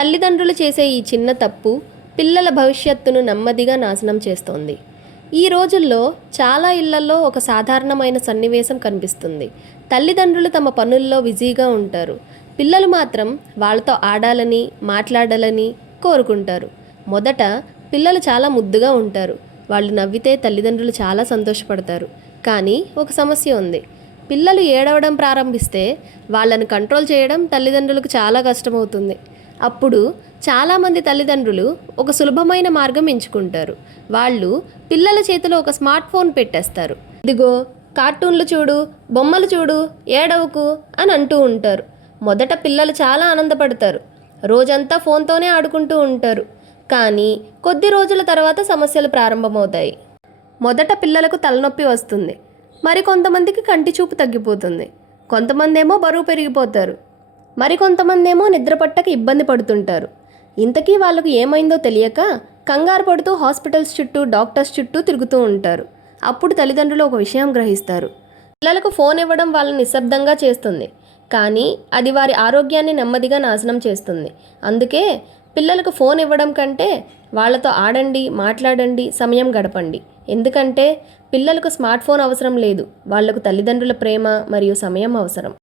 తల్లిదండ్రులు చేసే ఈ చిన్న తప్పు పిల్లల భవిష్యత్తును నెమ్మదిగా నాశనం చేస్తోంది. ఈ రోజుల్లో చాలా ఇళ్లలో ఒక సాధారణమైన సన్నివేశం కనిపిస్తుంది. తల్లిదండ్రులు తమ పనుల్లో బిజీగా ఉంటారు. పిల్లలు మాత్రం వాళ్ళతో ఆడాలని, మాట్లాడాలని కోరుకుంటారు. మొదట పిల్లలు చాలా ముద్దుగా ఉంటారు. వాళ్ళు నవ్వితే తల్లిదండ్రులు చాలా సంతోషపడతారు. కానీ ఒక సమస్య ఉంది. పిల్లలు ఏడవడం ప్రారంభిస్తే వాళ్ళని కంట్రోల్ చేయడం తల్లిదండ్రులకు చాలా కష్టమవుతుంది. అప్పుడు చాలామంది తల్లిదండ్రులు ఒక సులభమైన మార్గం ఎంచుకుంటారు. వాళ్ళు పిల్లల చేతిలో ఒక స్మార్ట్ ఫోన్ పెట్టేస్తారు. ఇదిగో కార్టూన్లు చూడు, బొమ్మలు చూడు, ఏడవకు అని అంటూ ఉంటారు. మొదట పిల్లలు చాలా ఆనందపడతారు. రోజంతా ఫోన్తోనే ఆడుకుంటూ ఉంటారు. కానీ కొద్ది రోజుల తర్వాత సమస్యలు ప్రారంభమవుతాయి. మొదట పిల్లలకు తలనొప్పి వస్తుంది. మరి కొంతమందికి కంటి చూపు తగ్గిపోతుంది. కొంతమంది ఏమో బరువు పెరిగిపోతారు. మరికొంతమంది ఏమో నిద్ర పట్టక ఇబ్బంది పడుతుంటారు. ఇంతకీ వాళ్ళకు ఏమైందో తెలియక కంగారు పడుతూ హాస్పిటల్స్ చుట్టూ, డాక్టర్స్ చుట్టూ తిరుగుతూ ఉంటారు. అప్పుడు తల్లిదండ్రులు ఒక విషయం గ్రహిస్తారు. పిల్లలకు ఫోన్ ఇవ్వడం వాళ్ళని నిశ్శబ్దంగా చేస్తుంది, కానీ అది వారి ఆరోగ్యాన్ని నెమ్మదిగా నాశనం చేస్తుంది. అందుకే పిల్లలకు ఫోన్ ఇవ్వడం కంటే వాళ్ళతో ఆడండి, మాట్లాడండి, సమయం గడపండి. ఎందుకంటే పిల్లలకు స్మార్ట్ ఫోన్ అవసరం లేదు, వాళ్లకు తల్లిదండ్రుల ప్రేమ మరియు సమయం అవసరం.